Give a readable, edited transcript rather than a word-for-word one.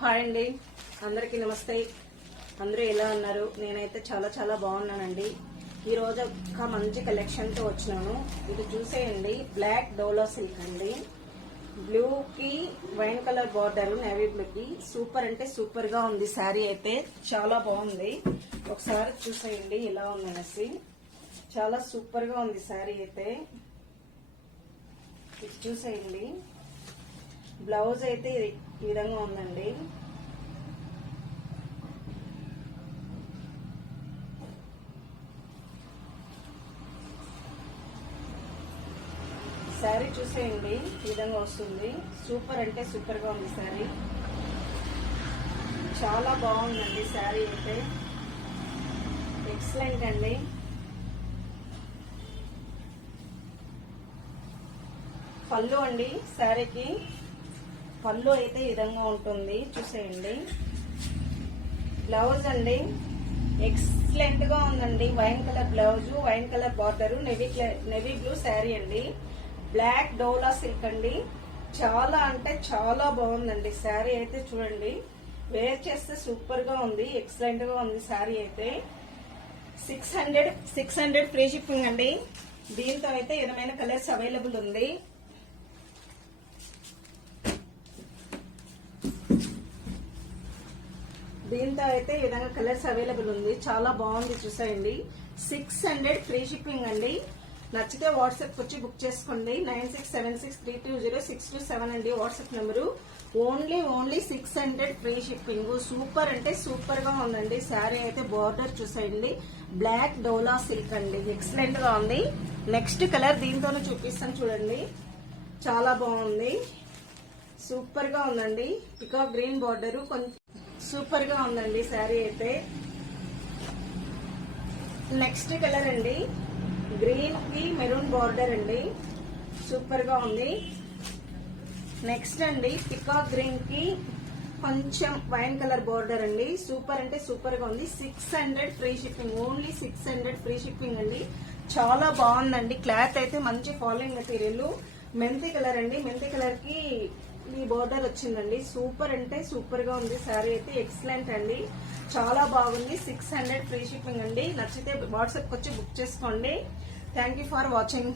Hi అండి, అందరికీ నమస్తే. అందరూ ఎలా ఉన్నారు? నేనైతే చాలా చాలా బాగున్నానండి. ఈ రోజు ఒక మంచి కలెక్షన్ తో వచ్చినాను. ఇది చూసేయండి, బ్లాక్ డోలా సిల్క్ అండి. బ్లూ కి wine colour border, navy blue కి సూపర్ అంటే సూపర్ గా ఉంది. శారీ అయితే చాలా బాగుంది. ఒకసారి చూసేయండి ఎలా ఉందనేసి. చాలా సూపర్ గా ఉంది శారీ అయితే. ఇది చూసేయండి, బ్లౌజ్ అయితే ఈ విధంగా ఉందండి. శారీ చూసేయండి, ఈ విధంగా వస్తుంది. సూపర్ అంటే సూపర్ గా ఉంది శారీ. చాలా బాగుందండి శారీ అయితే, ఎక్సలెంట్ అండి. పళ్ళు అండి, శారీకి పళ్ళు అయితే ఈ విధంగా ఉంటుంది. చూసేయండి, బ్లౌజ్ అండి ఎక్సలెంట్ గా ఉందండి. Wine colour blouse, wine colour border, navy blue sari అండి. బ్లాక్ డోలా సిల్క్ అండి. చాలా అంటే చాలా బాగుందండి శారీ అయితే. చూడండి, వేర్ చేస్తే సూపర్ గా ఉంది, ఎక్సలెంట్ గా ఉంది శారీ అయితే. 600 ఫ్రీ షిప్పింగ్ అండి. దీంతో అయితే ఏదైనా కలర్స్ అవైలబుల్ ఉంది. దీంతో అయితే ఈ విధంగా కలర్స్ అవైలబుల్ ఉంది. చాలా బాగుంది, చూసేయండి. 600 ఫ్రీ షిప్పింగ్ అండి. నచ్చితే వాట్సాప్ వచ్చి బుక్ చేసుకోండి. 9676320627 అండి WhatsApp number. Only 600 free shipping. Super అంటే సూపర్ గా ఉందండి శారీ అయితే. బార్డర్ చూసేయండి, బ్లాక్ డోలా సిల్క్ అండి, ఎక్సలెంట్ గా ఉంది. నెక్స్ట్ కలర్ దీంతోనే చూపిస్తాను చూడండి. చాలా బాగుంది, సూపర్ గా ఉందండి. పికాక్ గ్రీన్ బార్డర్, కొంచెం సూపర్ గా ఉందండి శారీ అయితే. నెక్స్ట్ కలర్ అండి, గ్రీన్ కి మెరూన్ బార్డర్ అండి, సూపర్ గా ఉంది. నెక్స్ట్ అండి, పికాక్ గ్రీన్ కి కొంచెం వైన్ కలర్ బార్డర్ అండి. సూపర్ అంటే సూపర్ గా ఉంది. 600 free shipping. Only 600 free shipping అండి. చాలా బాగుందండి. క్లాత్ అయితే మంచి ఫాలోయింగ్ మెటీరియల్. మెంతి కలర్ అండి, మెంతి కలర్ కి ఈ బోర్డర్ వచ్చిందండి. సూపర్ అంటే సూపర్ గా ఉంది శారీ అయితే, ఎక్సలెంట్ అండి. చాలా బాగుంది. 600 ఫ్రీ షిప్పింగ్ అండి. నచ్చితే వాట్సాప్ వచ్చి బుక్ చేసుకోండి. Thank you for watching.